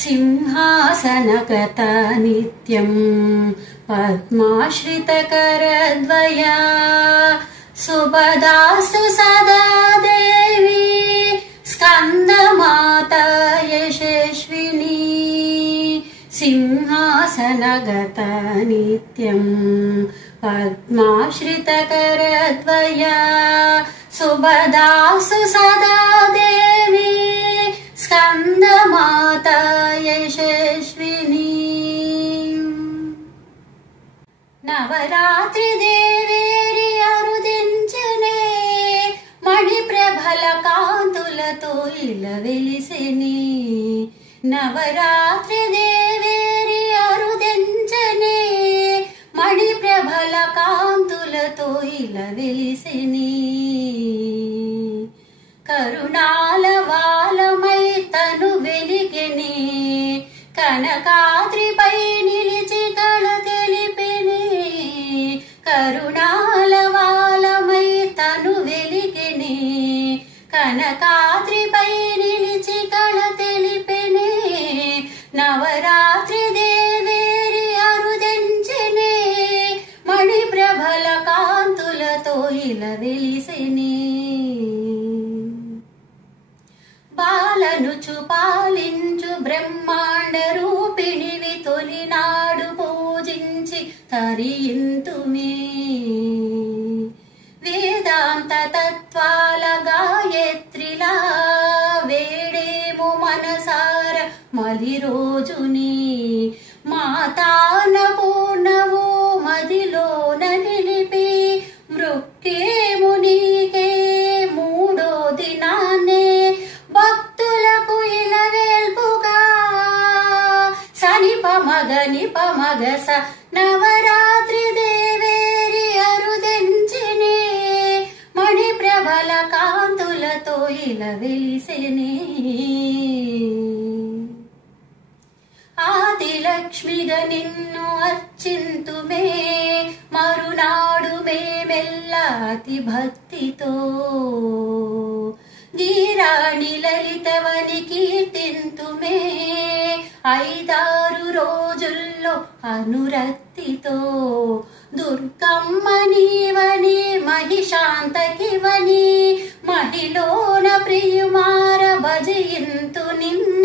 सिंहासनगत नित्यं पद्माश्रितकरद्वया सुभदास्तु सदा देवी स्कन्दमाता यशस्विनी सिंहासनगत नित्यं पद्माश्रितकरद्वया सुभदास्तु सदा देवी स्कन्दमाता यशस्विनी नवरात्रि देवेरि अरुदिंचने मणिप्रभल कांतुलतो इलवेलिसेने नवरात्रि देवेरि अरुदिंचने मणिप्रभल कांतुलतो इलवेलिसेने करुणाल वालमై तनु వెలిగెనే కనకాద్రిపై నిలిచి కళ తెలిపెనే కరుణాల వాలమై తను వెలిగెనే కనకాద్రిపై నిలిచి కళ తెలిపెనే నవరాత్రి దేవేరి అరుదించెనే మణిప్రభల కాంతులతో ఇలవెలిసెనే బాలనుచు పాలించు బ్రహ్మాండ రూపిణివి తొలినాడు పూజించి తరింతుమే వేదాంత తత్వాల గాయత్రిలా వేడేము మనసార మలి రోజుని మాతాన పూర్ణవు మదిలోన నిలిపి మృక్కేము నీకే మూడో దినాన్నే భక్తులకు ఇలవేల్పుగా సనిప మగస నవరాత్రి దేవేరి అరుదించెనే మణిప్రభల కాంతులతో ఇలవెలిసెనే ఆదిలక్ష్మిగా నిన్ను అర్చింతుమే మరునాడు మేమెల్ల అతి భక్తితో గీరాణి లలితవని కీర్తింతుమే 5-6 రోజుల్లో అనురక్తితో దుర్గమ్మ నీవని మహిషాంతకివని మహిళోన ప్రియుమార భజయింతు నిన్న